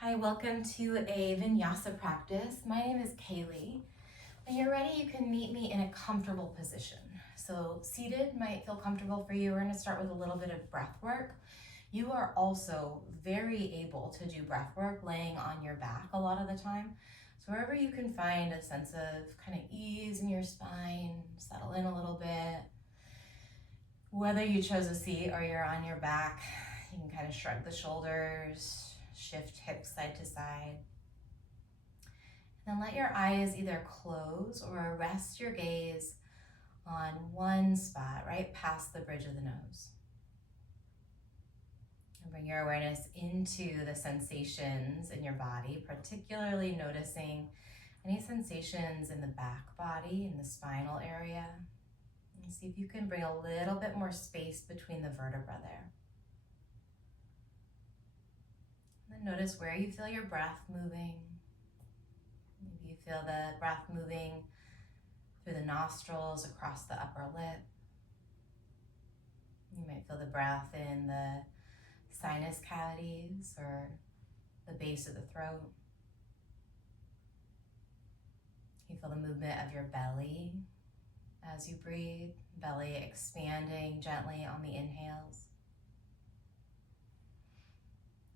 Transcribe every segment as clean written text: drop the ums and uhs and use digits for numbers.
Hi, welcome to a vinyasa practice. My name is Kaylee. When you're ready, you can meet me in a comfortable position. So seated might feel comfortable for you. We're gonna start with a little bit of breath work. You are also very able to do breath work laying on your back a lot of the time. So wherever you can find a sense of kind of ease in your spine, settle in a little bit. Whether you chose a seat or you're on your back, you can kind of shrug the shoulders, shift hips side to side. Then let your eyes either close or rest your gaze on one spot right past the bridge of the nose. And bring your awareness into the sensations in your body, particularly noticing any sensations in the back body, in the spinal area. And see if you can bring a little bit more space between the vertebra there. And then notice where you feel your breath moving. Maybe you feel the breath moving through the nostrils, across the upper lip. You might feel the breath in the sinus cavities or the base of the throat. You feel the movement of your belly as you breathe, belly expanding gently on the inhales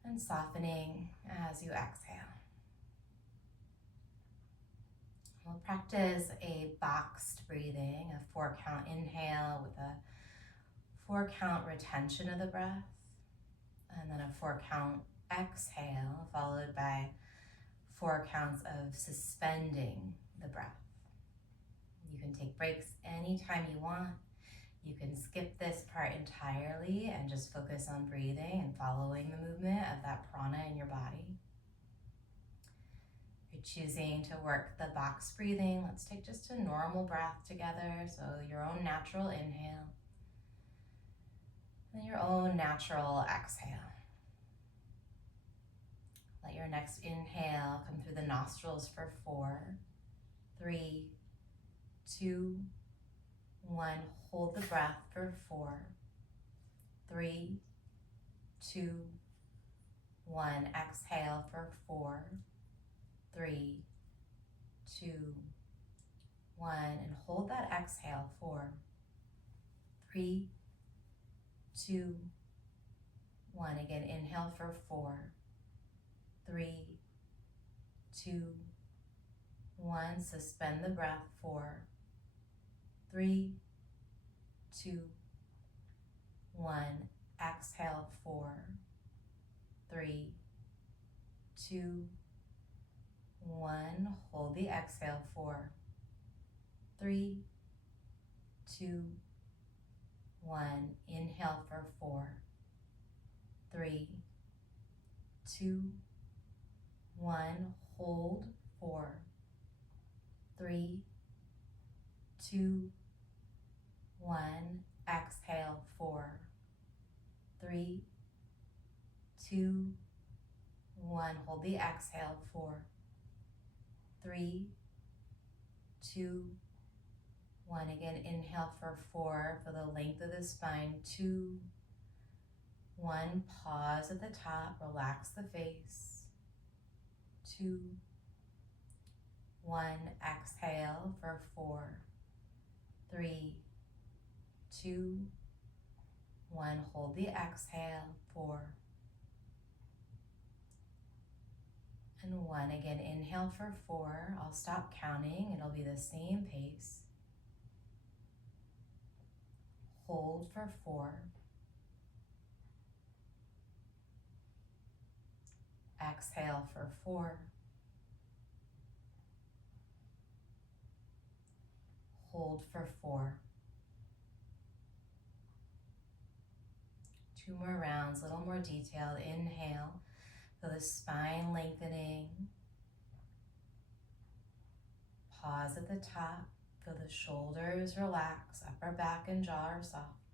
and softening as you exhale. We'll practice a boxed breathing, a 4-count inhale with a 4-count retention of the breath, and then a 4-count exhale, followed by 4 counts of suspending the breath. You can take breaks anytime you want. You can skip this part entirely and just focus on breathing and following the movement of that prana in your body. If you're choosing to work the box breathing, let's take just a normal breath together. So your own natural inhale and your own natural exhale. Let your next inhale come through the nostrils for 4, 3, 2, 1. Hold the breath for 4, 3, 2, 1. Exhale for 4, 3, 2, 1. And hold that exhale for 3, 2, 1. Again, inhale for 4, 3, 2, 1. Suspend the breath for 3, 2, 1. Exhale 4, 3, 2, 1. Hold the exhale for 3, 2, 1. Inhale for 4, 3, 2, 1. Hold 4, 3, 2, 1. Exhale 4, 3, 2, 1. Hold the exhale for 3, 2, 1. Again, inhale for 4 for the length of the spine. 2, 1. Pause at the top, relax the face. 2, 1. Exhale for 4, 3, 2, 1. Hold the exhale 4 and 1. Again, inhale for 4. I'll stop counting. It'll be the same pace. Hold for 4. Exhale for 4. Hold for 4. 2 more rounds, a little more detailed. Inhale, feel the spine lengthening. Pause at the top, feel the shoulders relax, upper back and jaw are soft.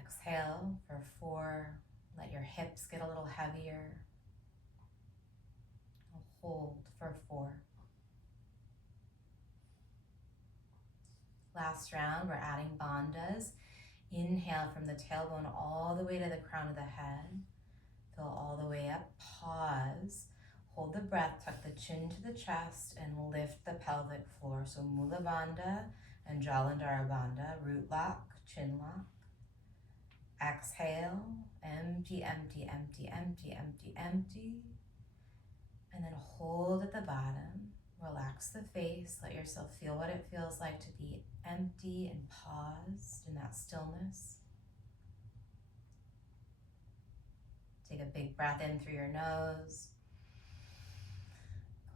Exhale for 4, let your hips get a little heavier. Hold for 4. Last round, we're adding bandhas. Inhale from the tailbone all the way to the crown of the head. Fill all the way up. Pause. Hold the breath. Tuck the chin to the chest and lift the pelvic floor. So Mula Bandha and Jalandhara Bandha. Root lock, chin lock. Exhale. Empty, empty, empty, empty, empty, empty. And then hold at the bottom. Relax the face. Let yourself feel what it feels like to be empty and paused in that stillness. Take a big breath in through your nose.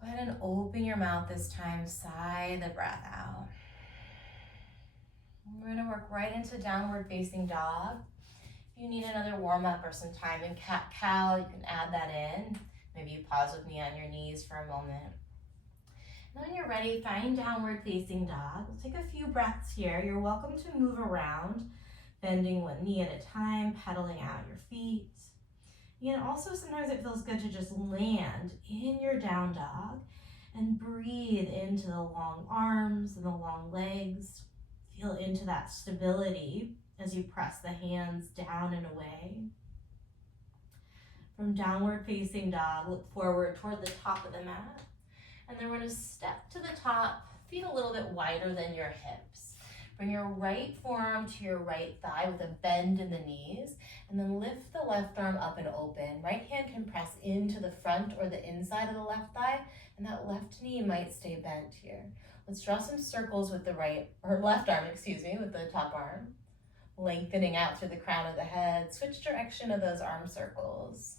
Go ahead and open your mouth this time. Sigh the breath out. We're going to work right into downward facing dog. If you need another warm up or some time in cat-cow, you can add that in. Maybe you pause with me on your knees for a moment. And when you're ready, find downward facing dog. We'll take a few breaths here. You're welcome to move around, bending one knee at a time, pedaling out your feet. And also sometimes it feels good to just land in your down dog and breathe into the long arms and the long legs. Feel into that stability as you press the hands down and away. From downward facing dog, look forward toward the top of the mat. And then we're going to step to the top, feet a little bit wider than your hips. Bring your right forearm to your right thigh with a bend in the knees, and then lift the left arm up and open. Right hand can press into the front or the inside of the left thigh, and that left knee might stay bent here. Let's draw some circles with the left arm, with the top arm. Lengthening out through the crown of the head. Switch direction of those arm circles.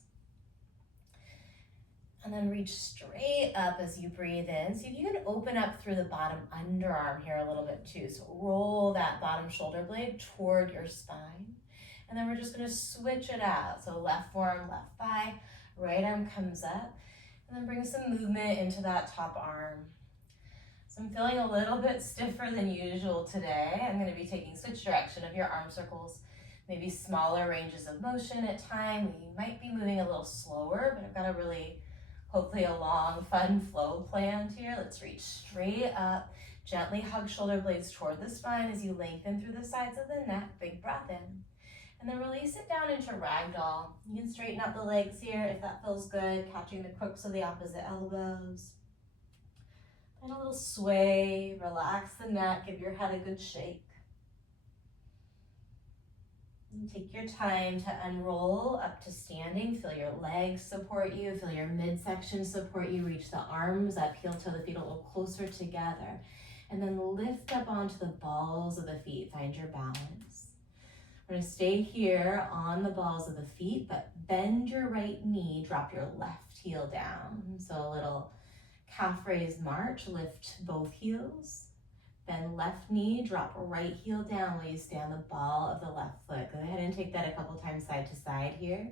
And then reach straight up as you breathe in. See if you can open up through the bottom underarm here a little bit too. So roll that bottom shoulder blade toward your spine. And then we're just going to switch it out. So left forearm, left thigh, right arm comes up. And then bring some movement into that top arm. So I'm feeling a little bit stiffer than usual today. I'm going to be taking switch direction of your arm circles. Maybe smaller ranges of motion at time. We might be moving a little slower, but I've got a really hopefully a long, fun flow planned here. Let's reach straight up. Gently hug shoulder blades toward the spine as you lengthen through the sides of the neck. Big breath in. And then release it down into ragdoll. You can straighten out the legs here if that feels good, catching the crooks of the opposite elbows. And a little sway, relax the neck, give your head a good shake. And take your time to unroll up to standing. Feel your legs support you, feel your midsection support you. Reach the arms up, heel toe the feet a little closer together. And then lift up onto the balls of the feet, find your balance. We're gonna stay here on the balls of the feet, but bend your right knee, drop your left heel down. So a little calf raise march, lift both heels. Bend left knee, drop right heel down while you stay on the ball of the left foot. Go ahead and take that a couple times side to side here.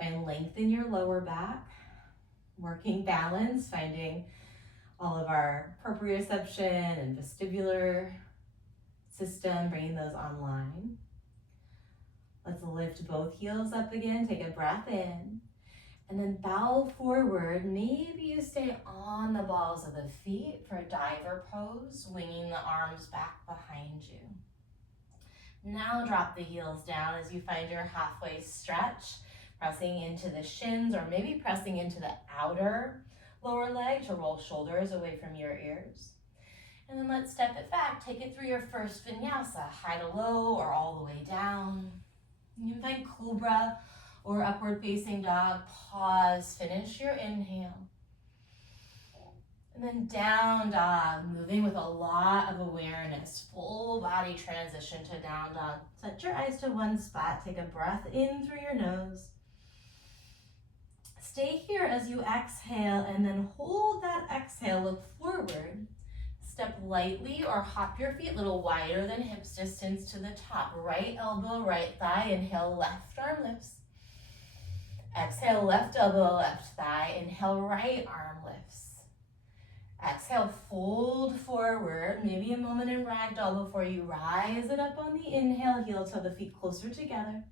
Then lengthen your lower back, working balance, finding all of our proprioception and vestibular system, bringing those online. Let's lift both heels up again, take a breath in. And then bow forward. Maybe you stay on the balls of the feet for a diver pose, winging the arms back behind you. Now drop the heels down as you find your halfway stretch, pressing into the shins or maybe pressing into the outer lower leg to roll shoulders away from your ears. And then let's step it back. Take it through your first vinyasa, high to low or all the way down. You can find cobra or upward facing dog. Pause, finish your inhale. And then down dog, moving with a lot of awareness. Full body transition to down dog. Set your eyes to one spot. Take a breath in through your nose. Stay here as you exhale and then hold that exhale. Look forward. Step lightly or hop your feet a little wider than hips distance to the top. Right elbow, right thigh. Inhale, left arm lifts. Exhale, left elbow, left thigh. Inhale, right arm lifts. Exhale, fold forward. Maybe a moment in ragdoll before you rise it up on the inhale. Heel toe the feet closer together.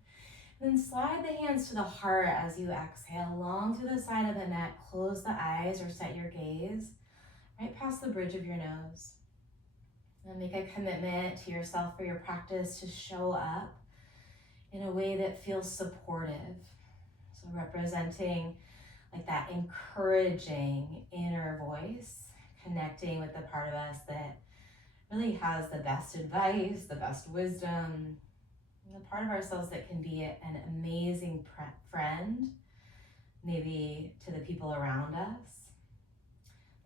Then slide the hands to the heart as you exhale. Long through the side of the neck. Close the eyes or set your gaze right past the bridge of your nose. And make a commitment to yourself for your practice to show up in a way that feels supportive. So representing like that encouraging inner voice, connecting with the part of us that really has the best advice, the best wisdom, the part of ourselves that can be an amazing friend, maybe to the people around us.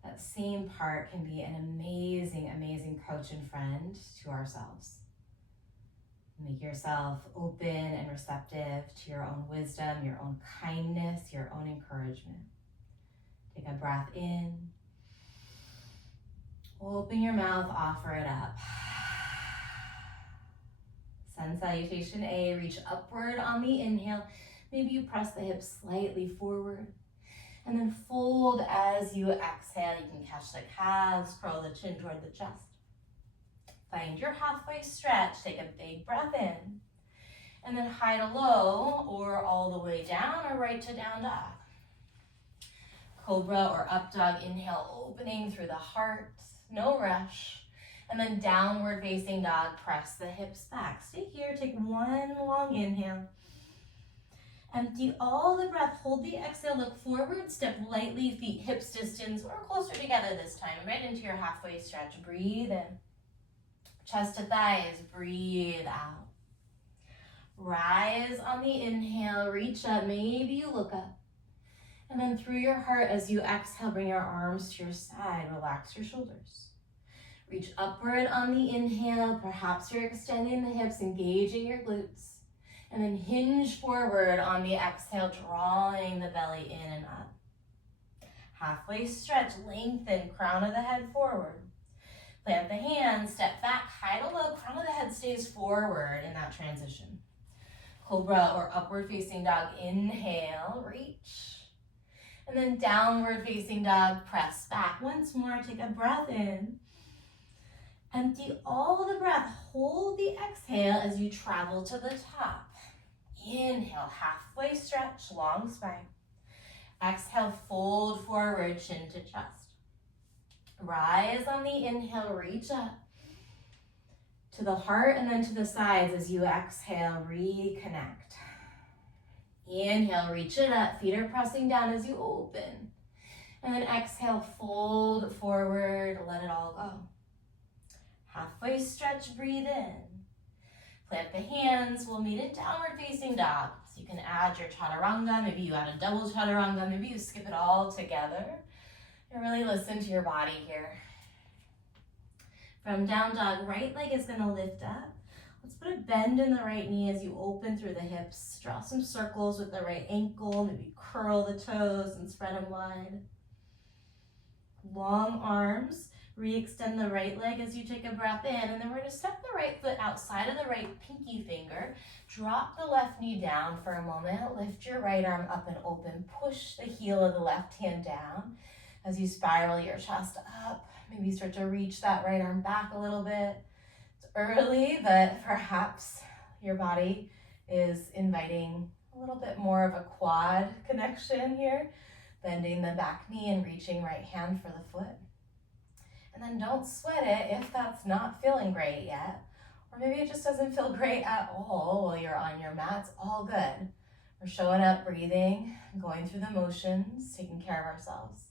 That same part can be an amazing, amazing coach and friend to ourselves. Make yourself open and receptive to your own wisdom, your own kindness, your own encouragement. Take a breath in. Open your mouth, offer it up. Sun salutation A, reach upward on the inhale. Maybe you press the hips slightly forward. And then fold as you exhale. You can catch the calves, curl the chin toward the chest. Find your halfway stretch. Take a big breath in. And then high to low, or all the way down, or right to down dog. Cobra or up dog, inhale, opening through the heart, no rush. And then downward facing dog, press the hips back. Stay here, take one long inhale. Empty all the breath, hold the exhale, look forward, step lightly, feet hips distance or closer together this time, right into your halfway stretch. Breathe in. Chest to thighs, breathe out. Rise on the inhale, reach up, maybe you look up. And then through your heart, as you exhale, bring your arms to your side, relax your shoulders. Reach upward on the inhale, perhaps you're extending the hips, engaging your glutes. And then hinge forward on the exhale, drawing the belly in and up. Halfway stretch, lengthen, crown of the head forward. Plant the hands, step back, high to low, crown of the head stays forward in that transition. Cobra or upward facing dog, inhale, reach. And then downward facing dog, press back. Once more, take a breath in. Empty all the breath, hold the exhale as you travel to the top. Inhale, halfway stretch, long spine. Exhale, fold forward, chin to chest. Rise on the inhale, reach up to the heart and then to the sides as you exhale, reconnect. Inhale, reach it up, feet are pressing down as you open. And then exhale, fold forward, let it all go. Halfway stretch, breathe in. Plant the hands, we'll meet in downward facing dog. So you can add your chaturanga, maybe you add a double chaturanga, maybe you skip it all together. And really listen to your body here. From down dog, right leg is gonna lift up. Let's put a bend in the right knee as you open through the hips. Draw some circles with the right ankle, maybe curl the toes and spread them wide. Long arms. Re-extend the right leg as you take a breath in, and then we're going to step the right foot outside of the right pinky finger. Drop the left knee down for a moment. Lift your right arm up and open. Push the heel of the left hand down as you spiral your chest up. Maybe start to reach that right arm back a little bit. It's early, but perhaps your body is inviting a little bit more of a quad connection here. Bending the back knee and reaching right hand for the foot. And then don't sweat it if that's not feeling great yet. Or maybe it just doesn't feel great at all while you're on your mat. It's all good. We're showing up, breathing, going through the motions, taking care of ourselves.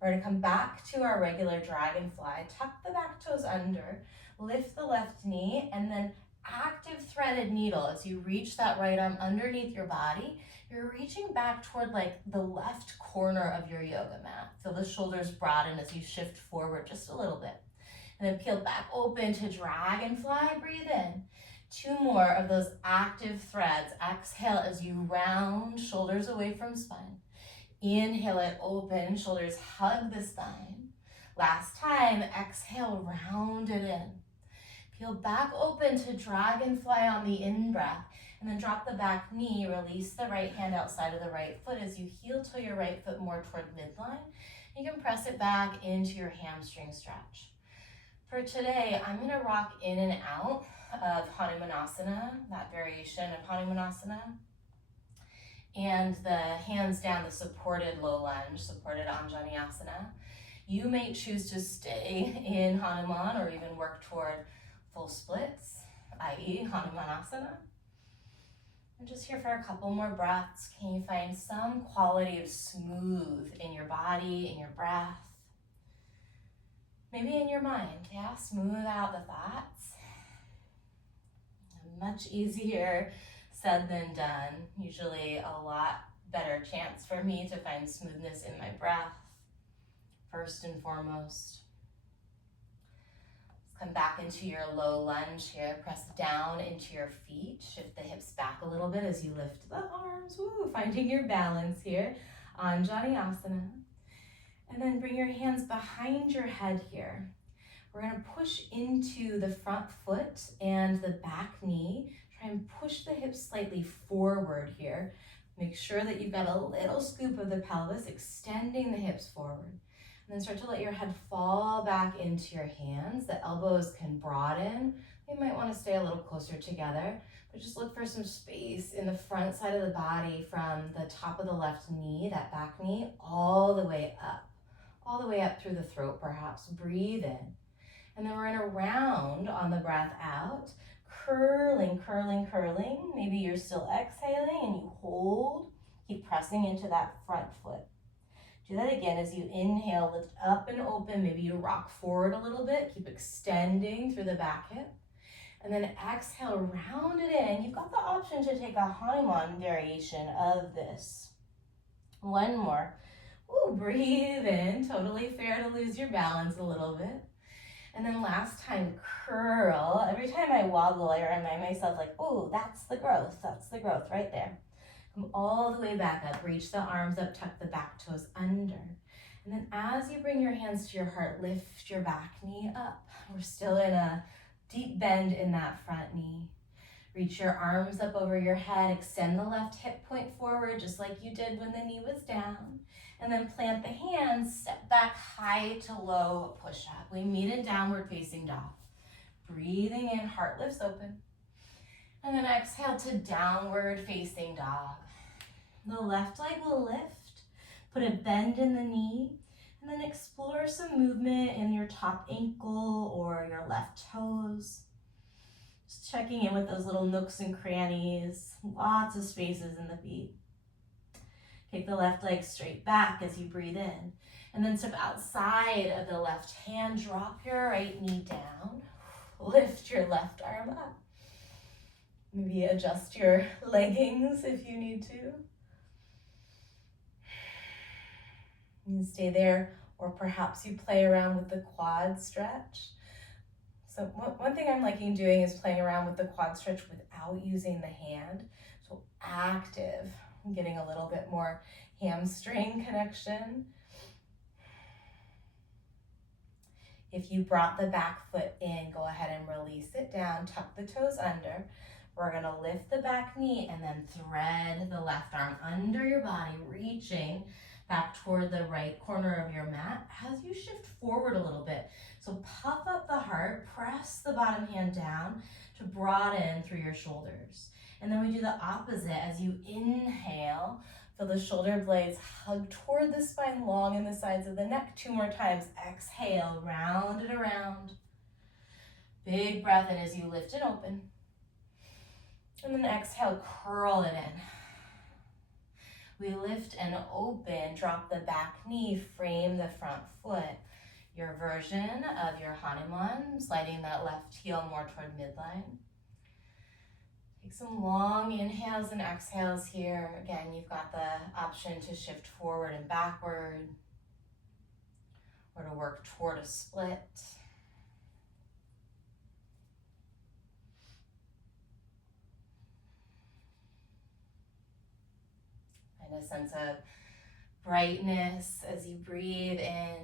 We're going to come back to our regular dragonfly. Tuck the back toes under, lift the left knee, and then active threaded needle as you reach that right arm underneath your body. You're reaching back toward like the left corner of your yoga mat. Feel the shoulders broaden as you shift forward just a little bit. And then peel back open to dragonfly, breathe in. 2 more of those active threads. Exhale as you round, shoulders away from spine. Inhale it open, shoulders hug the spine. Last time, exhale, round it in. Peel back open to dragonfly on the in-breath. And then drop the back knee, release the right hand outside of the right foot as you heel toe your right foot more toward midline. You can press it back into your hamstring stretch. For today, I'm gonna rock in and out of Hanumanasana, that variation of Hanumanasana. And the hands down, the supported low lunge, supported Anjaneyasana. You may choose to stay in Hanuman or even work toward full splits, i.e. Hanumanasana. I'm just here for a couple more breaths. Can you find some quality of smooth in your body, in your breath? Maybe in your mind, yeah? Smooth out the thoughts. Much easier said than done. Usually a lot better chance for me to find smoothness in my breath, first and foremost. Come back into your low lunge here. Press down into your feet. Shift the hips back a little bit as you lift the arms. Woo, finding your balance here. Anjaneyasana. And then bring your hands behind your head here. We're going to push into the front foot and the back knee. Try and push the hips slightly forward here. Make sure that you've got a little scoop of the pelvis, extending the hips forward. And then start to let your head fall back into your hands. The elbows can broaden. They might want to stay a little closer together, but just look for some space in the front side of the body from the top of the left knee, that back knee, all the way up through the throat perhaps. Breathe in. And then we're going to round on the breath out, curling, curling, curling. Maybe you're still exhaling and you hold. Keep pressing into that front foot. Do that again as you inhale, lift up and open. Maybe you rock forward a little bit. Keep extending through the back hip. And then exhale, round it in. You've got the option to take a Hanuman variation of this. One more. Ooh, breathe in. Totally fair to lose your balance a little bit. And then last time, curl. Every time I wobble, I remind myself like, oh, that's the growth right there. Come all the way back up, reach the arms up, tuck the back toes under. And then as you bring your hands to your heart, lift your back knee up. We're still in a deep bend in that front knee. Reach your arms up over your head, extend the left hip point forward, just like you did when the knee was down. And then plant the hands, step back high to low push-up. We meet in downward facing dog. Breathing in, heart lifts open. And then exhale to downward facing dog. The left leg will lift. Put a bend in the knee. And then explore some movement in your top ankle or your left toes. Just checking in with those little nooks and crannies. Lots of spaces in the feet. Take the left leg straight back as you breathe in. And then step outside of the left hand. Drop your right knee down. Lift your left arm up. Maybe adjust your leggings if you need to. You can stay there, or perhaps you play around with the quad stretch. So one thing I'm liking doing is playing around with the quad stretch without using the hand. So active, I'm getting a little bit more hamstring connection. If you brought the back foot in, go ahead and release it down, tuck the toes under. We're gonna lift the back knee and then thread the left arm under your body, reaching back toward the right corner of your mat as you shift forward a little bit. So puff up the heart, press the bottom hand down to broaden through your shoulders. And then we do the opposite as you inhale. Feel the shoulder blades hug toward the spine, long in the sides of the neck. 2 more times. Exhale, round it around. Big breath in as you lift and open. And then exhale, curl it in. We lift and open, drop the back knee, frame the front foot. Your version of your Hanuman, sliding that left heel more toward midline. Take some long inhales and exhales here. Again, you've got the option to shift forward and backward, or to work toward a split. Find a sense of brightness as you breathe in.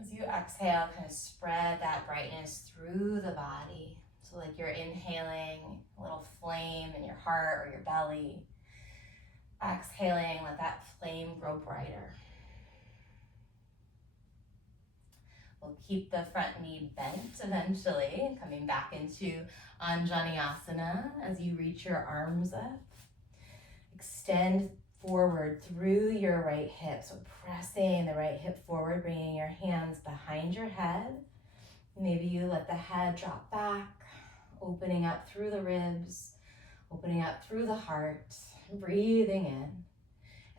As you exhale, kind of spread that brightness through the body. So like you're inhaling a little flame in your heart or your belly. Exhaling, let that flame grow brighter. We'll keep the front knee bent eventually, coming back into Anjaneyasana as you reach your arms up. Extend forward through your right hip. So pressing the right hip forward, bringing your hands behind your head. Maybe you let the head drop back, opening up through the ribs, opening up through the heart, breathing in.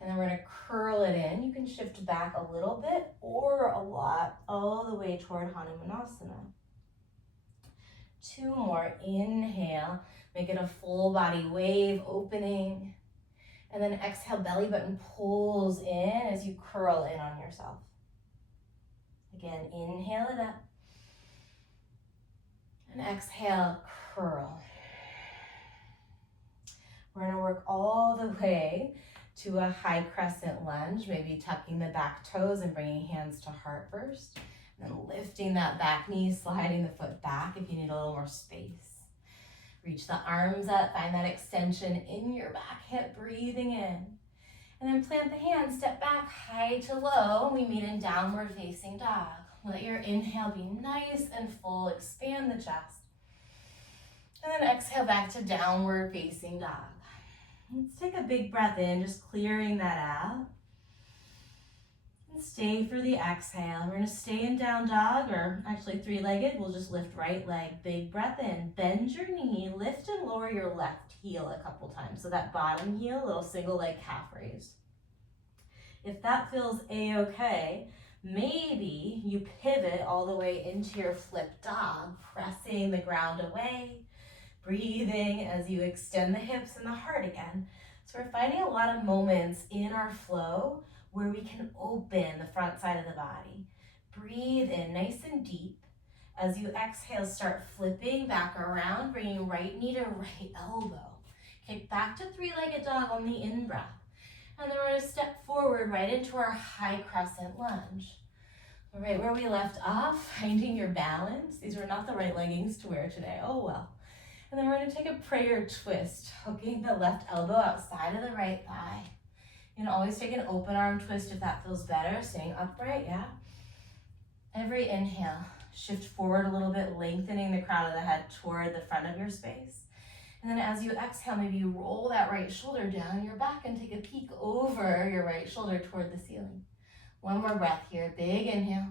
And then we're gonna curl it in. You can shift back a little bit or a lot, all the way toward Hanumanasana. 2 more, inhale, make it a full body wave opening. And then exhale, belly button pulls in as you curl in on yourself. Again, inhale it up. And exhale, curl. We're gonna work all the way to a high crescent lunge, maybe tucking the back toes and bringing hands to heart first. And then lifting that back knee, sliding the foot back if you need a little more space. Reach the arms up, find that extension in your back hip, breathing in. And then plant the hands, step back, high to low. We meet in downward facing dog. Let your inhale be nice and full, expand the chest. And then exhale back to downward facing dog. Let's take a big breath in, just clearing that out. And stay for the exhale. We're gonna stay in down dog, or actually 3-legged. We'll just lift right leg, big breath in. Bend your knee, lift and lower your left heel a couple times. So that bottom heel, little single leg calf raise. If that feels a-okay, maybe you pivot all the way into your flip dog, pressing the ground away. Breathing as you extend the hips and the heart again. So we're finding a lot of moments in our flow where we can open the front side of the body. Breathe in nice and deep. As you exhale, start flipping back around, bringing right knee to right elbow. Kick back to 3-legged dog on the in-breath. And then we're going to step forward right into our high crescent lunge. All right, where we left off, finding your balance. These were not the right leggings to wear today. Oh well. And then we're going to take a prayer twist, hooking the left elbow outside of the right thigh. You can always take an open arm twist if that feels better, staying upright, yeah? Every inhale, shift forward a little bit, lengthening the crown of the head toward the front of your space. And then as you exhale, maybe you roll that right shoulder down your back and take a peek over your right shoulder toward the ceiling. 1 more breath here, big inhale.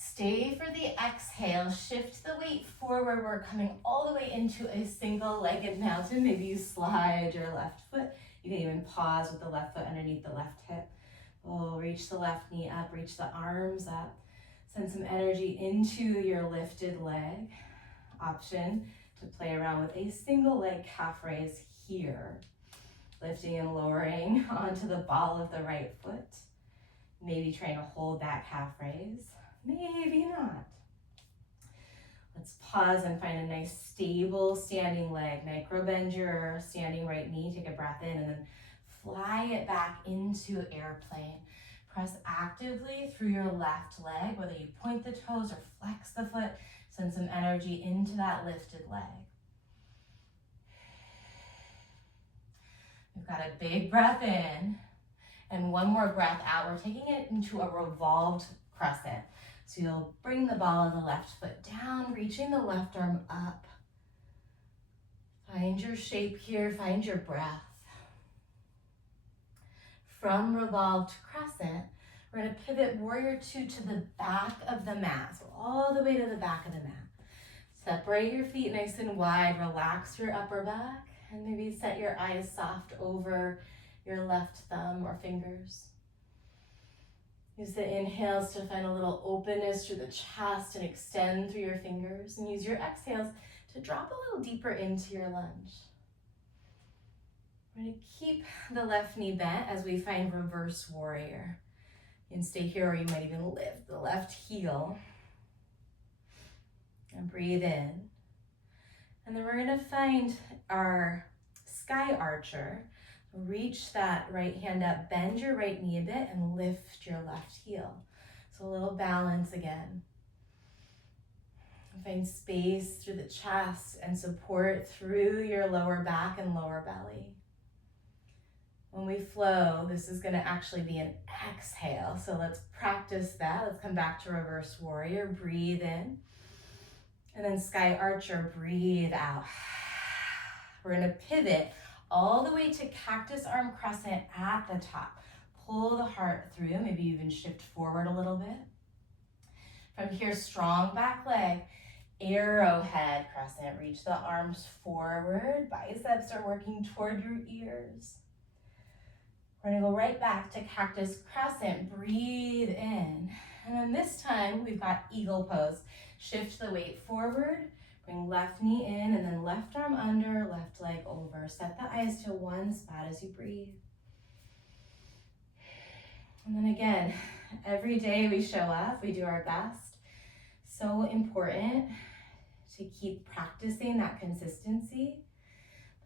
Stay for the exhale, shift the weight forward. We're coming all the way into a single-legged mountain. Maybe you slide your left foot. You can even pause with the left foot underneath the left hip. Oh, reach the left knee up, reach the arms up. Send some energy into your lifted leg. Option to play around with a single leg calf raise here. Lifting and lowering onto the ball of the right foot. Maybe trying to hold that calf raise. Maybe not. Let's pause and find a nice stable standing leg. Micro bend your standing right knee, take a breath in, and then fly it back into airplane. Press actively through your left leg, whether you point the toes or flex the foot, send some energy into that lifted leg. We've got a big breath in and 1 more breath out. We're taking it into a revolved crescent. So you'll bring the ball of the left foot down, reaching the left arm up. Find your shape here, find your breath. From revolved crescent, we're going to pivot warrior 2 to the back of the mat. So all the way to the back of the mat. Separate your feet nice and wide, relax your upper back, and maybe set your eyes soft over your left thumb or fingers. Use the inhales to find a little openness through the chest and extend through your fingers. And use your exhales to drop a little deeper into your lunge. We're going to keep the left knee bent as we find reverse warrior. You can stay here or you might even lift the left heel. And breathe in. And then we're going to find our sky archer. Reach that right hand up, bend your right knee a bit, and lift your left heel. So a little balance again. Find space through the chest and support through your lower back and lower belly. When we flow, this is going to actually be an exhale. So let's practice that. Let's come back to reverse warrior. Breathe in. And then sky archer, breathe out. We're going to pivot all the way to cactus arm crescent at the top. Pull the heart through, maybe even shift forward a little bit. From here, strong back leg. Arrowhead crescent. Reach the arms forward. Biceps are working toward your ears. We're gonna go right back to cactus crescent. Breathe in. And then this time we've got eagle pose. Shift the weight forward. Bring left knee in and then left arm under, left leg over. Set the eyes to one spot as you breathe. And then again, every day we show up, we do our best. So important to keep practicing that consistency,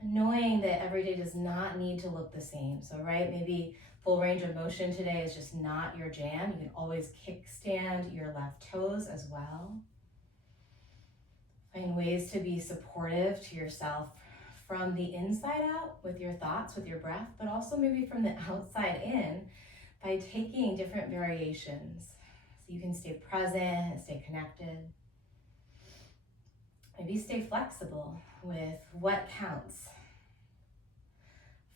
but knowing that every day does not need to look the same. So, right, maybe full range of motion today is just not your jam. You can always kickstand your left toes as well. Find ways to be supportive to yourself from the inside out with your thoughts, with your breath, but also maybe from the outside in by taking different variations so you can stay present and stay connected. Maybe stay flexible with what counts.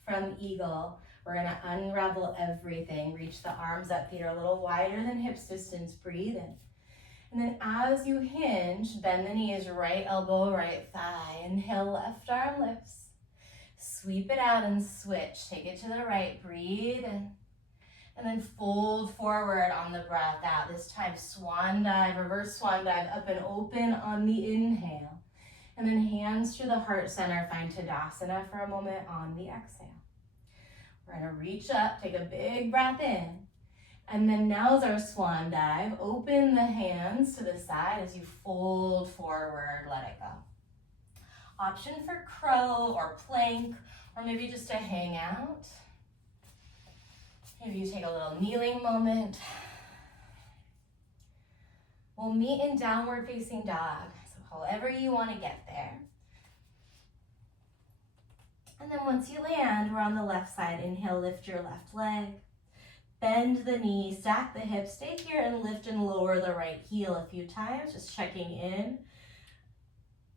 From eagle, we're gonna unravel everything. Reach the arms up, feet are a little wider than hips distance, breathe in. And then as you hinge, bend the knees, right elbow, right thigh. Inhale, left arm lifts. Sweep it out and switch. Take it to the right, breathe in. And then fold forward on the breath out. This time, swan dive, reverse swan dive, up and open on the inhale. And then hands to the heart center, find Tadasana for a moment on the exhale. We're gonna reach up, take a big breath in. And then now's our swan dive. Open the hands to the side as you fold forward, let it go. Option for crow or plank, or maybe just a hangout. Maybe you take a little kneeling moment. We'll meet in downward facing dog, so however you want to get there. And then once you land, we're on the left side. Inhale, lift your left leg. Bend the knee, stack the hips, stay here and lift and lower the right heel a few times, just checking in.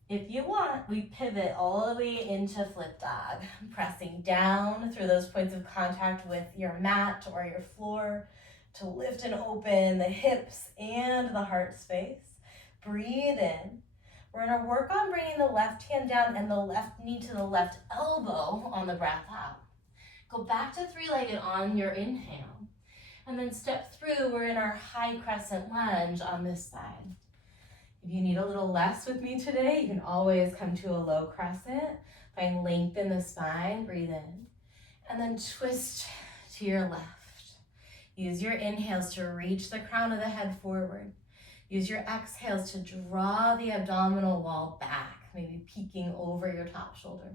If you want, we pivot all the way into flip dog, pressing down through those points of contact with your mat or your floor to lift and open the hips and the heart space. Breathe in. We're gonna work on bringing the left hand down and the left knee to the left elbow on the breath out. Go back to three-legged on your inhale. And then step through, we're in our high crescent lunge on this side. If you need a little less with me today, you can always come to a low crescent. Find length in the spine, breathe in. And then twist to your left. Use your inhales to reach the crown of the head forward. Use your exhales to draw the abdominal wall back, maybe peeking over your top shoulder.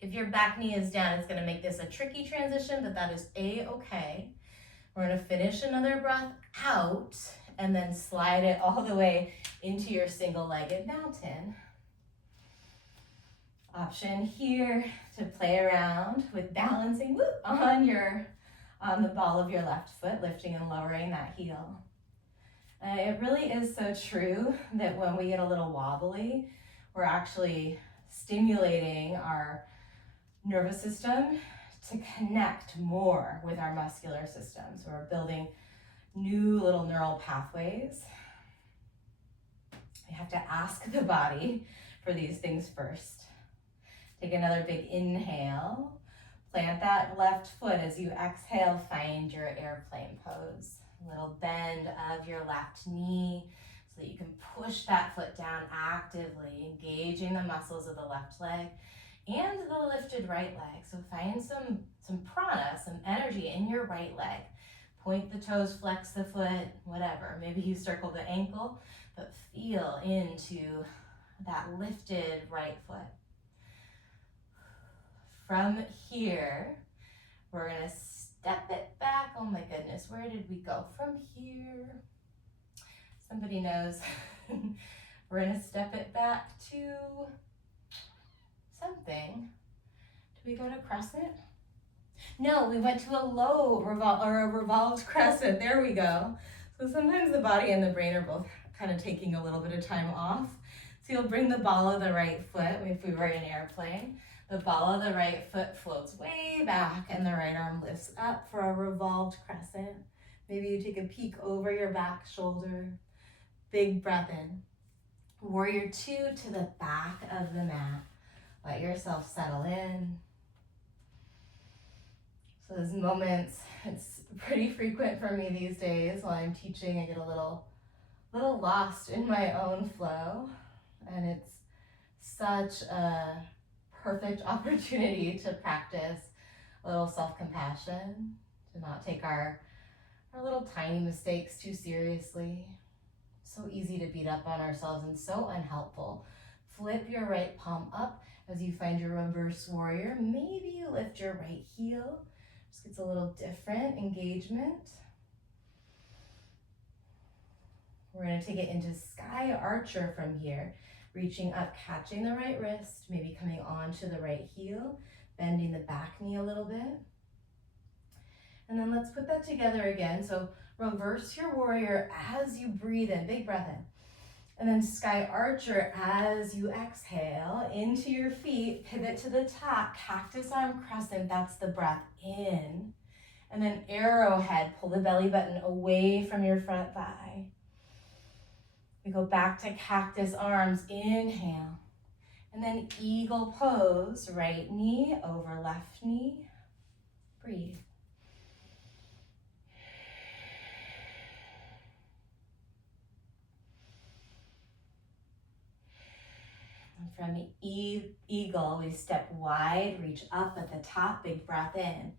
If your back knee is down, it's gonna make this a tricky transition, but that is A-okay. We're gonna finish another breath out and then slide it all the way into your single-legged mountain. Option here to play around with balancing on the ball of your left foot, lifting and lowering that heel. It really is so true that when we get a little wobbly, we're actually stimulating our nervous system to connect more with our muscular system. So we're building new little neural pathways. We have to ask the body for these things first. Take another big inhale. Plant that left foot as you exhale, find your airplane pose. A little bend of your left knee so that you can push that foot down actively, engaging the muscles of the left leg and the lifted right leg. So find some prana, some energy in your right leg. Point the toes, flex the foot, whatever. Maybe you circle the ankle, but feel into that lifted right foot. From here, we're gonna step it back. Oh my goodness, where did we go from here? Somebody knows. We're gonna step it back to something. Did we go to crescent? No, we went to a low revolved crescent. There we go. So sometimes the body and the brain are both kind of taking a little bit of time off. So you'll bring the ball of the right foot, if we were in an airplane, the ball of the right foot floats way back and the right arm lifts up for a revolved crescent. Maybe you take a peek over your back shoulder. Big breath in. Warrior two to the back of the mat. Let yourself settle in. So those moments, it's pretty frequent for me these days while I'm teaching. I get a little lost in my own flow, and it's such a perfect opportunity to practice a little self-compassion, to not take our little tiny mistakes too seriously. So easy to beat up on ourselves and so unhelpful. Flip your right palm up as you find your reverse warrior. Maybe you lift your right heel. Just gets a little different engagement. We're going to take it into Sky Archer from here. Reaching up, catching the right wrist, maybe coming onto the right heel, bending the back knee a little bit. And then let's put that together again. So reverse your warrior as you breathe in, big breath in. And then Sky Archer as you exhale into your feet, pivot to the top, cactus arm crescent, that's the breath in. And then arrowhead, pull the belly button away from your front thigh. We go back to cactus arms, inhale. And then eagle pose, right knee over left knee, breathe. From eagle, we step wide, reach up at the top, big breath in.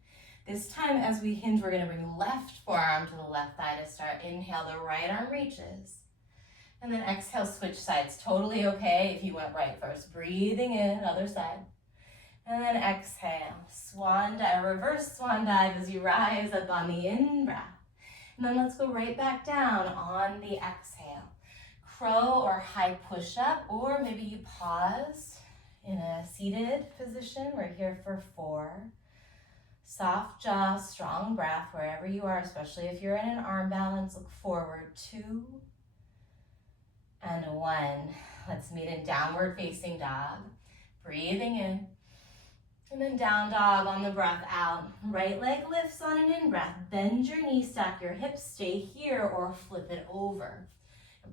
This time as we hinge, we're gonna bring left forearm to the left thigh to start. Inhale, the right arm reaches. And then exhale, switch sides. Totally okay if you went right first. Breathing in, other side. And then exhale, swan dive, reverse swan dive as you rise up on the in-breath. And then let's go right back down on the exhale. Crow or high push-up, or maybe you pause in a seated position. We're here for 4. Soft jaw, strong breath wherever you are, especially if you're in an arm balance. Look forward, 2 and 1. Let's meet in downward facing dog. Breathing in. And then down dog on the breath out. Right leg lifts on an in-breath. Bend your knee, stack your hips, stay here or flip it over.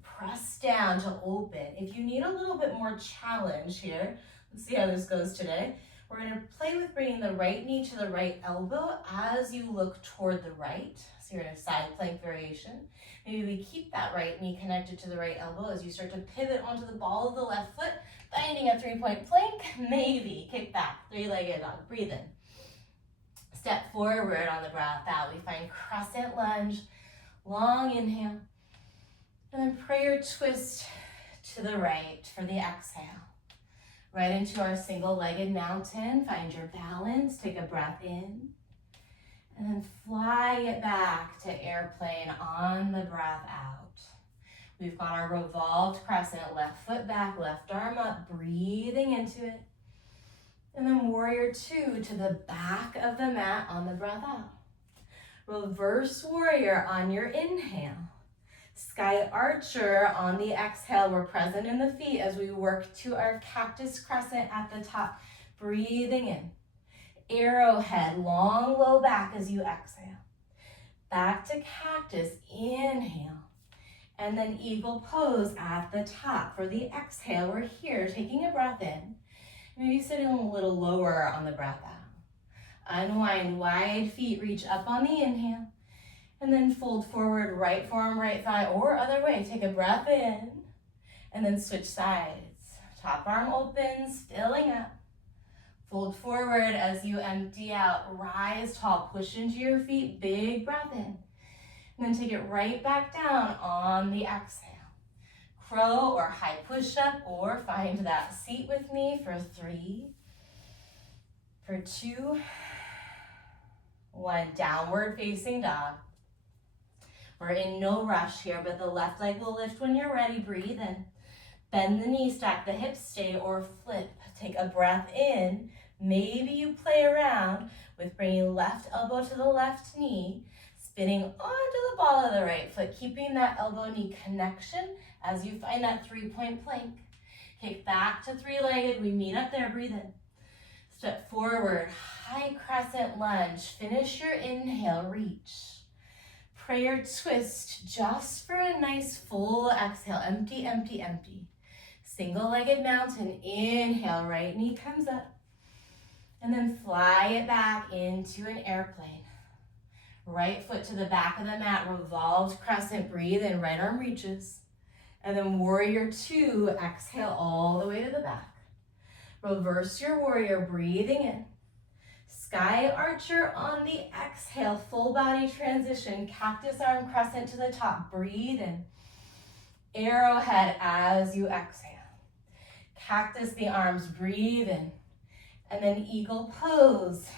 Press down to open. If you need a little bit more challenge here, let's see how this goes today. We're going to play with bringing the right knee to the right elbow as you look toward the right. So you're in a side plank variation. Maybe we keep that right knee connected to the right elbow as you start to pivot onto the ball of the left foot, finding a 3-point plank. Maybe kick back, 3-legged dog. Breathe in. Step forward on the breath out. We find crescent lunge, long inhale. And then prayer twist to the right for the exhale. Right into our single-legged mountain. Find your balance. Take a breath in. And then fly it back to airplane on the breath out. We've got our revolved crescent. Left foot back, left arm up. Breathing into it. And then warrior 2 to the back of the mat on the breath out. Reverse warrior on your inhale. Sky Archer on the exhale. We're present in the feet as we work to our cactus crescent at the top. Breathing in. Arrowhead, long low back as you exhale. Back to cactus, inhale. And then eagle pose at the top. For the exhale, we're here taking a breath in. Maybe sitting a little lower on the breath out. Unwind, wide feet, reach up on the inhale. And then fold forward, right forearm, right thigh, or other way. Take a breath in, and then switch sides. Top arm opens, filling up. Fold forward as you empty out. Rise tall, push into your feet, big breath in. And then take it right back down on the exhale. Crow or high push-up, or find that seat with me for 3, for 2, 1. Downward facing dog. We're in no rush here, but the left leg will lift when you're ready. Breathe in. Bend the knee, stack the hips, stay or flip. Take a breath in. Maybe you play around with bringing left elbow to the left knee, spinning onto the ball of the right foot, keeping that elbow knee connection as you find that 3-point plank. Kick back to 3-legged. We meet up there. Breathe in. Step forward, high crescent lunge. Finish your inhale, reach. Prayer twist just for a nice full exhale. Empty, empty, empty. Single-legged mountain, inhale, right knee comes up. And then fly it back into an airplane. Right foot to the back of the mat, revolved crescent, breathe in, right arm reaches. And then warrior two, exhale all the way to the back. Reverse your warrior, breathing in. Sky archer on the exhale, full body transition, cactus arm crescent to the top, breathe in. Arrowhead as you exhale. Cactus the arms, breathe in. And then eagle pose.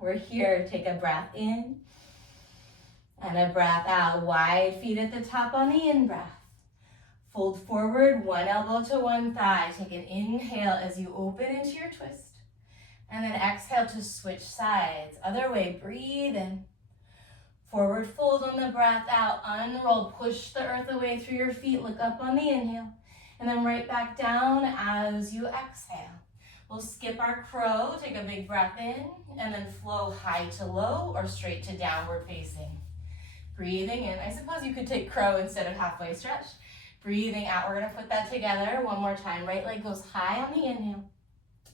We're here, take a breath in and a breath out. Wide feet at the top on the in-breath. Fold forward, one elbow to one thigh. Take an inhale as you open into your twist. And then exhale to switch sides. Other way, breathe in. Forward fold on the breath out. Unroll, push the earth away through your feet. Look up on the inhale. And then right back down as you exhale. We'll skip our crow, take a big breath in, and then flow high to low or straight to downward facing. Breathing in. I suppose you could take crow instead of halfway stretch. Breathing out. We're going to put that together one more time. Right leg goes high on the inhale.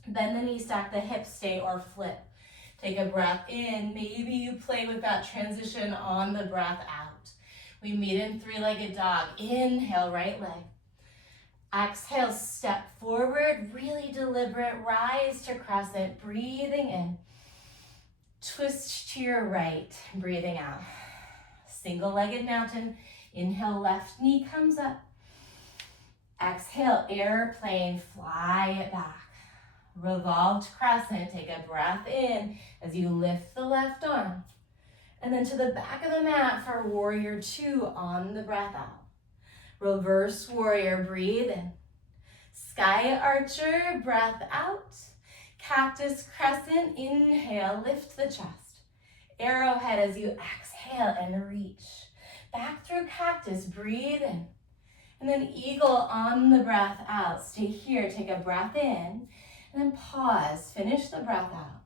Bend the knee, stack the hips, stay or flip. Take a breath in. Maybe you play with that transition on the breath out. We meet in three-legged dog. Inhale, right leg. Exhale, step forward, really deliberate, rise to crescent, breathing in. Twist to your right, breathing out. Single-legged mountain, inhale, left knee comes up. Exhale, airplane, fly it back. Revolved crescent, take a breath in as you lift the left arm. And then to the back of the mat for warrior two on the breath out. Reverse warrior, breathe in. Sky archer, breath out. Cactus crescent, inhale, lift the chest. Arrowhead as you exhale and reach. Back through cactus, breathe in. And then eagle on the breath out. Stay here, take a breath in. And then pause, finish the breath out.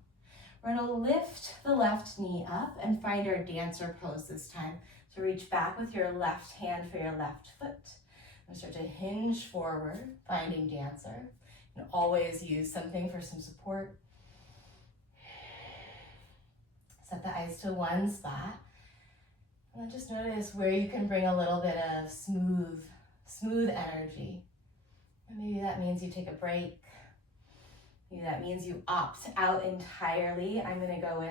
We're gonna lift the left knee up and find our dancer pose this time. So reach back with your left hand for your left foot. And start to hinge forward, finding dancer. And always use something for some support. Set the eyes to one spot. And then just notice where you can bring a little bit of smooth energy. And maybe that means you take a break. Maybe that means you opt out entirely. I'm gonna go with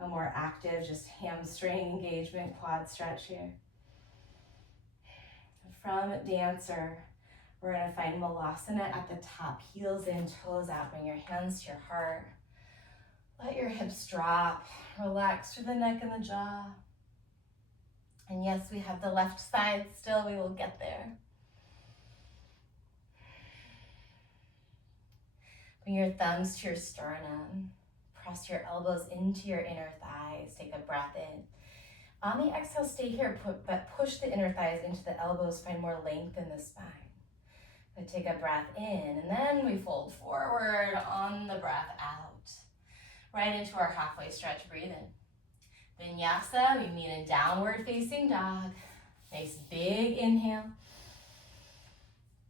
a more active, just hamstring engagement, quad stretch here. From dancer, we're gonna find Malasana at the top, heels in, toes out, bring your hands to your heart. Let your hips drop, relax through the neck and the jaw. And yes, we have the left side still, we will get there. Bring your thumbs to your sternum. Press your elbows into your inner thighs. Take a breath in. On the exhale, stay here, but push the inner thighs into the elbows. Find more length in the spine. But take a breath in, and then we fold forward on the breath out. Right into our halfway stretch, breathe in. Vinyasa, we meet in downward facing dog. Nice big inhale.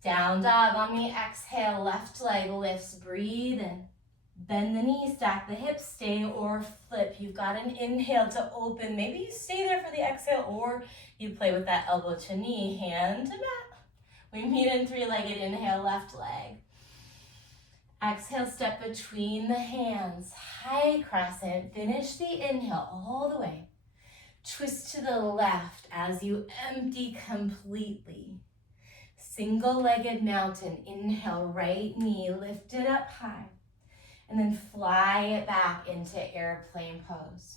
Down dog on the exhale, left leg lifts, breathe in. Bend the knee, stack the hips, stay or flip. You've got an inhale to open. Maybe you stay there for the exhale or you play with that elbow to knee, hand to mat. We meet in three-legged inhale, left leg. Exhale, step between the hands, high crescent. Finish the inhale all the way. Twist to the left as you empty completely. Single-legged mountain, inhale, right knee, lift it up high. And then fly it back into airplane pose.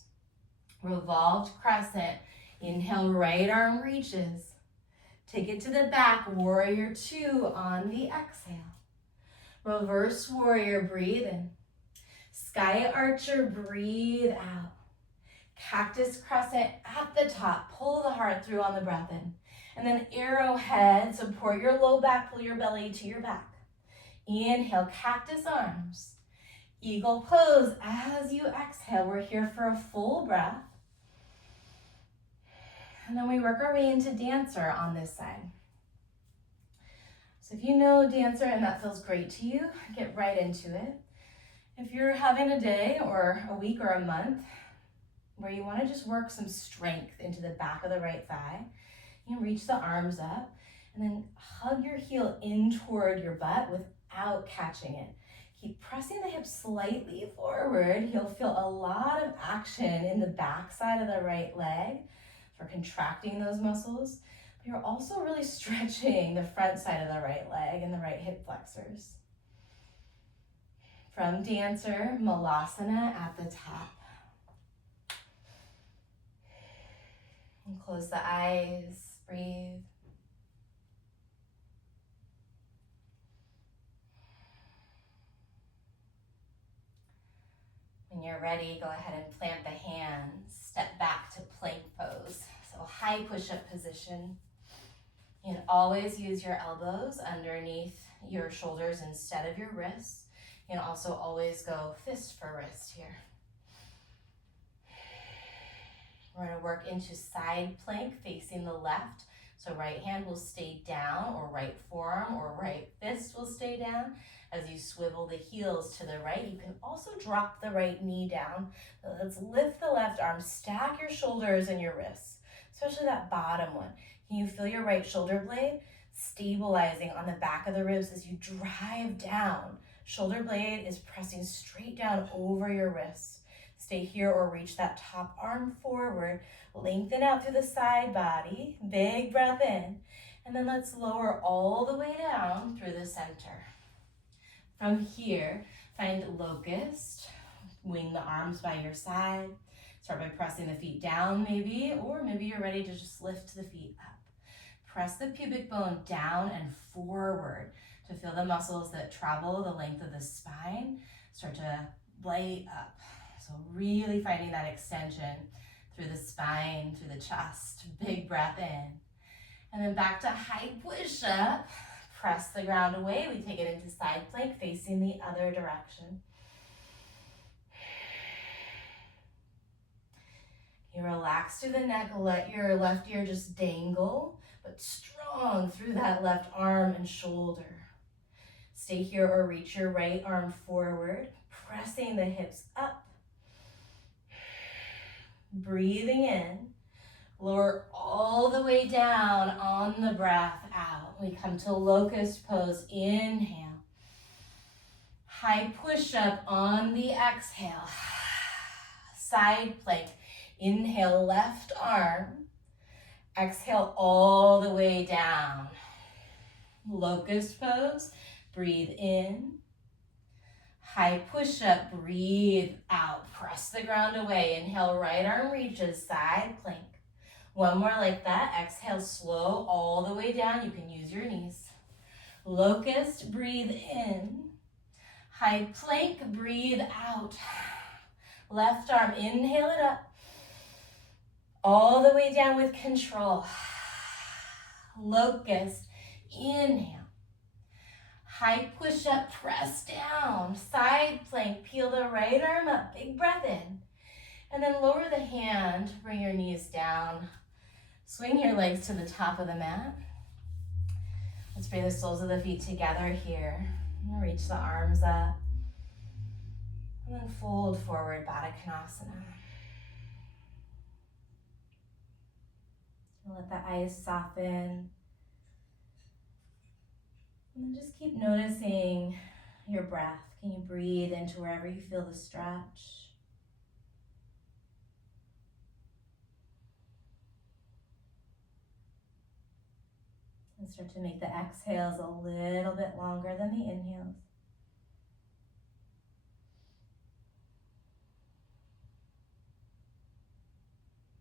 Revolved crescent, inhale, right arm reaches. Take it to the back, warrior two on the exhale. Reverse warrior, breathe in. Sky archer, breathe out. Cactus crescent at the top, pull the heart through on the breath in. And then arrowhead, support your low back, pull your belly to your back. Inhale, cactus arms. Eagle pose as you exhale. We're here for a full breath. And then we work our way into dancer on this side. So if you know dancer and that feels great to you, get right into it. If you're having a day or a week or a month where you want to just work some strength into the back of the right thigh, you can reach the arms up and then hug your heel in toward your butt without catching it. Keep pressing the hips slightly forward. You'll feel a lot of action in the back side of the right leg for contracting those muscles. But you're also really stretching the front side of the right leg and the right hip flexors. From dancer, Malasana at the top. And close the eyes, breathe. When you're ready, go ahead and plant the hands. Step back to plank pose. So high push-up position. You can always use your elbows underneath your shoulders instead of your wrists. You can also always go fist for wrist here. We're going to work into side plank facing the left. So right hand will stay down, or right forearm or right fist will stay down. As you swivel the heels to the right, you can also drop the right knee down. Let's lift the left arm, stack your shoulders and your wrists, especially that bottom one. Can you feel your right shoulder blade stabilizing on the back of the ribs as you drive down? Shoulder blade is pressing straight down over your wrists. Stay here or reach that top arm forward. Lengthen out through the side body. Big breath in. And then let's lower all the way down through the center. From here, find locust. Wing the arms by your side. Start by pressing the feet down maybe, or maybe you're ready to just lift the feet up. Press the pubic bone down and forward to feel the muscles that travel the length of the spine start to light up. So really finding that extension through the spine, through the chest. Big breath in. And then back to high push-up. Press the ground away. We take it into side plank facing the other direction. You relax through the neck. Let your left ear just dangle, but strong through that left arm and shoulder. Stay here or reach your right arm forward, pressing the hips up. Breathing in, lower all the way down on the breath out. We come to locust pose, inhale. High push-up on the exhale. Side plank, inhale left arm. Exhale all the way down. Locust pose, breathe in. High push-up, breathe out. Press the ground away. Inhale, right arm reaches, side plank. One more like that. Exhale, slow all the way down. You can use your knees. Locust, breathe in. High plank, breathe out. Left arm, inhale it up. All the way down with control. Locust, inhale. High push-up, press down. Side plank, peel the right arm up. Big breath in. And then lower the hand, bring your knees down. Swing your legs to the top of the mat. Let's bring the soles of the feet together here. And reach the arms up. And then fold forward, Baddha Konasana. Let the eyes soften. And then just keep noticing your breath. Can you breathe into wherever you feel the stretch? And start to make the exhales a little bit longer than the inhales.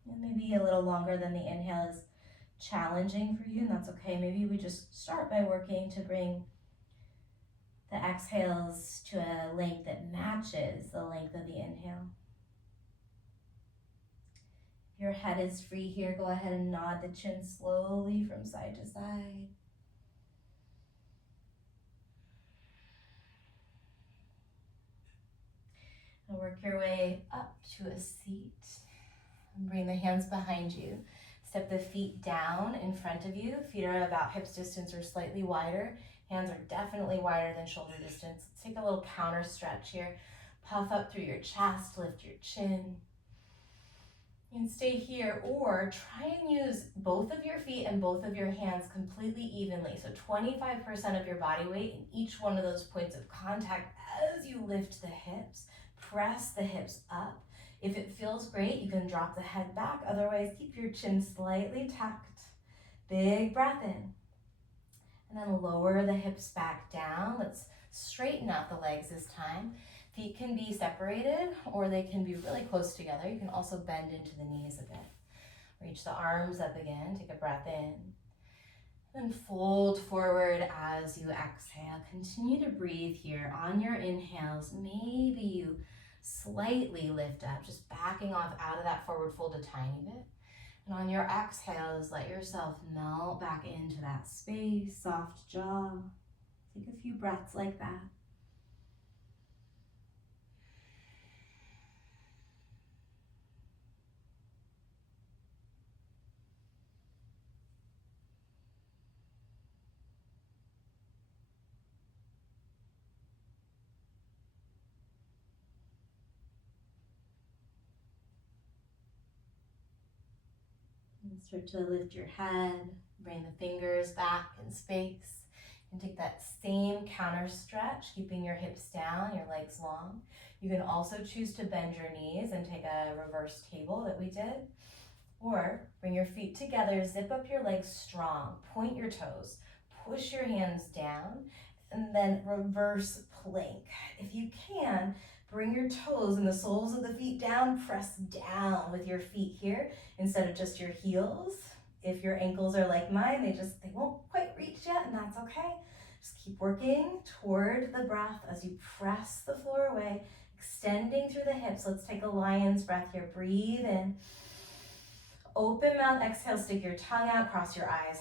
And maybe a little longer than the inhale is challenging for you, and that's okay. Maybe we just start by working to bring the exhales to a length that matches the length of the inhale. If your head is free here, go ahead and nod the chin slowly from side to side. And work your way up to a seat. And bring the hands behind you. Step the feet down in front of you. Feet are about hips distance or slightly wider. Hands are definitely wider than shoulder distance. Let's take a little counter stretch here. Puff up through your chest, lift your chin. You can stay here or try and use both of your feet and both of your hands completely evenly. So 25% of your body weight in each one of those points of contact as you lift the hips. Press the hips up. If it feels great, you can drop the head back. Otherwise, keep your chin slightly tucked. Big breath in. And then lower the hips back down. Let's straighten out the legs this time. Feet can be separated or they can be really close together. You can also bend into the knees a bit. Reach the arms up again. Take a breath in. Then fold forward as you exhale. Continue to breathe here. On your inhales, maybe you slightly lift up, just backing off out of that forward fold a tiny bit. And on your exhales, let yourself melt back into that space, soft jaw. Take a few breaths like that. And start to lift your head, bring the fingers back in space. And take that same counter stretch, keeping your hips down, your legs long. You can also choose to bend your knees and take a reverse table that we did. Or bring your feet together, zip up your legs strong, point your toes, push your hands down, and then reverse plank. If you can, bring your toes and the soles of the feet down, press down with your feet here instead of just your heels. If your ankles are like mine, they won't quite reach yet, and that's okay. Just keep working toward the breath as you press the floor away, extending through the hips. Let's take a lion's breath here. Breathe in. Open mouth, exhale, stick your tongue out, cross your eyes.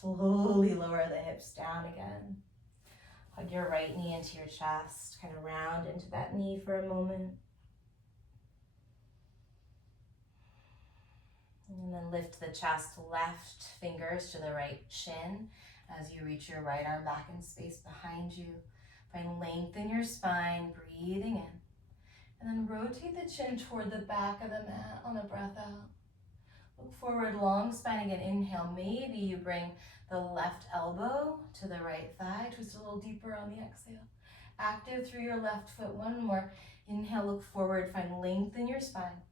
Slowly lower the hips down again. Hug your right knee into your chest, kind of round into that knee for a moment. And then lift the chest, left fingers to the right shin as you reach your right arm back in space behind you. Find length in your spine, breathing in. And then rotate the chin toward the back of the mat on a breath out. Look forward, long spine again. Inhale, maybe you bring the left elbow to the right thigh. Twist a little deeper on the exhale. Active through your left foot. One more. Inhale, look forward, find length in your spine.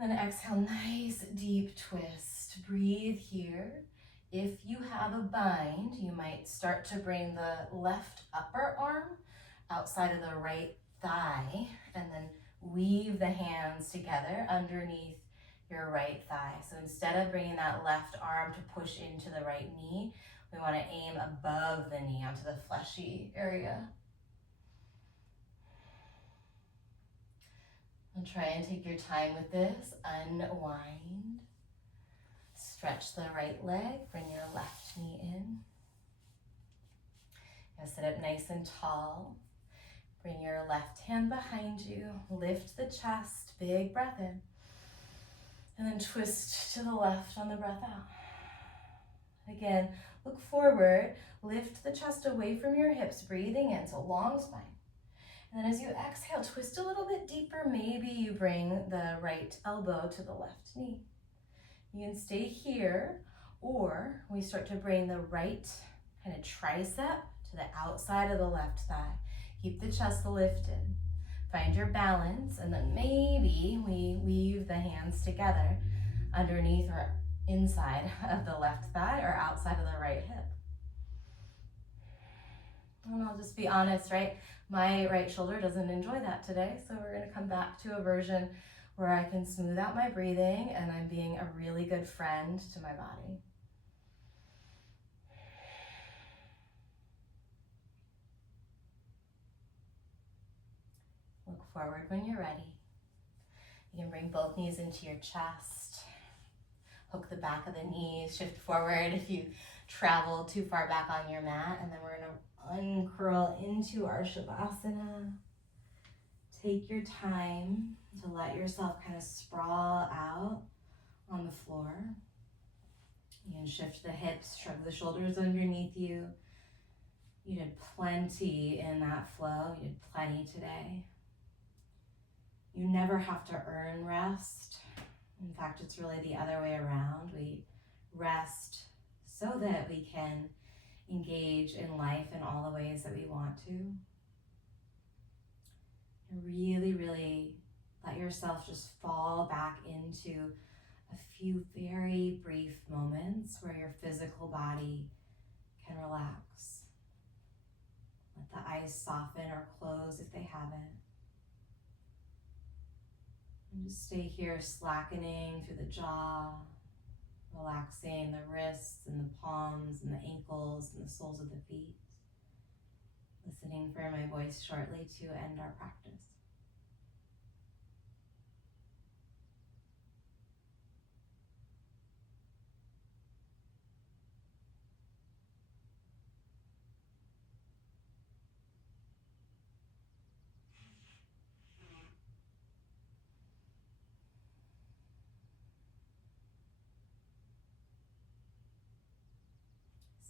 Then exhale, nice deep twist. Breathe here. If you have a bind, you might start to bring the left upper arm outside of the right thigh and then weave the hands together underneath your right thigh. So instead of bringing that left arm to push into the right knee, we want to aim above the knee onto the fleshy area. And try and take your time with this. Unwind. Stretch the right leg, bring your left knee in. Now sit up nice and tall. Bring your left hand behind you. Lift the chest, big breath in. And then twist to the left on the breath out. Again, look forward, lift the chest away from your hips, breathing in, so long spine. And then as you exhale, twist a little bit deeper. Maybe you bring the right elbow to the left knee. You can stay here, or we start to bring the right kind of tricep to the outside of the left thigh. Keep the chest lifted. Find your balance, and then maybe we weave the hands together underneath or inside of the left thigh or outside of the right hip. And I'll just be honest, right? My right shoulder doesn't enjoy that today, so we're going to come back to a version where I can smooth out my breathing and I'm being a really good friend to my body. Look forward when you're ready. You can bring both knees into your chest. Hook the back of the knees, shift forward if you travel too far back on your mat, and then we're going to uncurl into our Shavasana. Take your time to let yourself kind of sprawl out on the floor. You can shift the hips, shrug the shoulders underneath you. You did plenty in that flow. You did plenty today. You never have to earn rest. In fact, it's really the other way around. We rest so that we can engage in life in all the ways that we want to. And really, really let yourself just fall back into a few very brief moments where your physical body can relax. Let the eyes soften or close if they haven't. And just stay here, slackening through the jaw, relaxing the wrists and the palms and the ankles and the soles of the feet. Listening for my voice shortly to end our practice.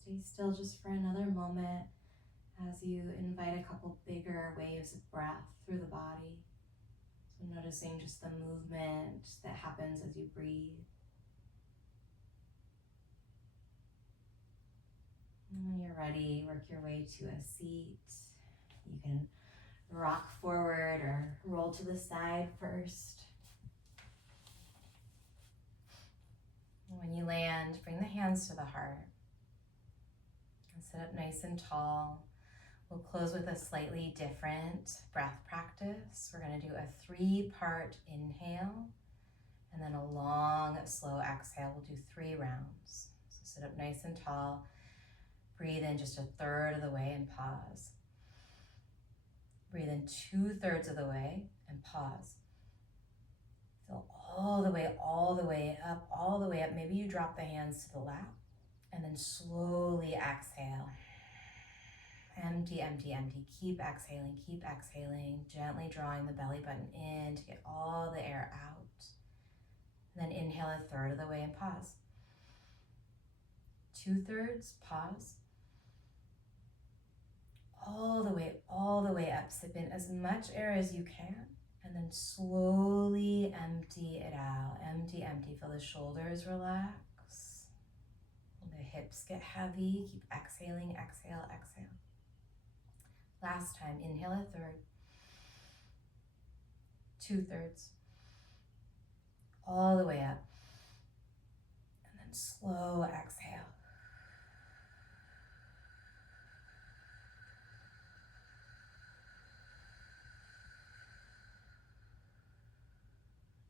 Stay still just for another moment as you invite a couple bigger waves of breath through the body. So noticing just the movement that happens as you breathe. And when you're ready, work your way to a seat. You can rock forward or roll to the side first. And when you land, bring the hands to the heart. And sit up nice and tall. We'll close with a slightly different breath practice. We're going to do a 3-part inhale and then a long, slow exhale. We'll do 3 rounds. So sit up nice and tall. Breathe in just 1/3 of the way and pause. Breathe in 2/3 of the way and pause. Fill all the way up, all the way up. Maybe you drop the hands to the lap and then slowly exhale. Empty, empty, empty. Keep exhaling, gently drawing the belly button in to get all the air out. And then inhale 1/3 of the way and pause. 2/3, pause. All the way up. Sip in as much air as you can. And then slowly empty it out. Empty, empty. Feel the shoulders relax. The hips get heavy. Keep exhaling, exhale, exhale. Last time, inhale 1/3. 2/3. All the way up. And then slow exhale.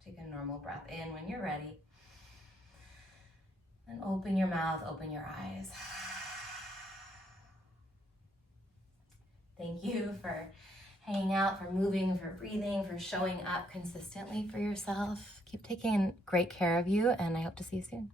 Take a normal breath in when you're ready. And open your mouth, open your eyes. Thank you for hanging out, for moving, for breathing, for showing up consistently for yourself. Keep taking great care of you, and I hope to see you soon.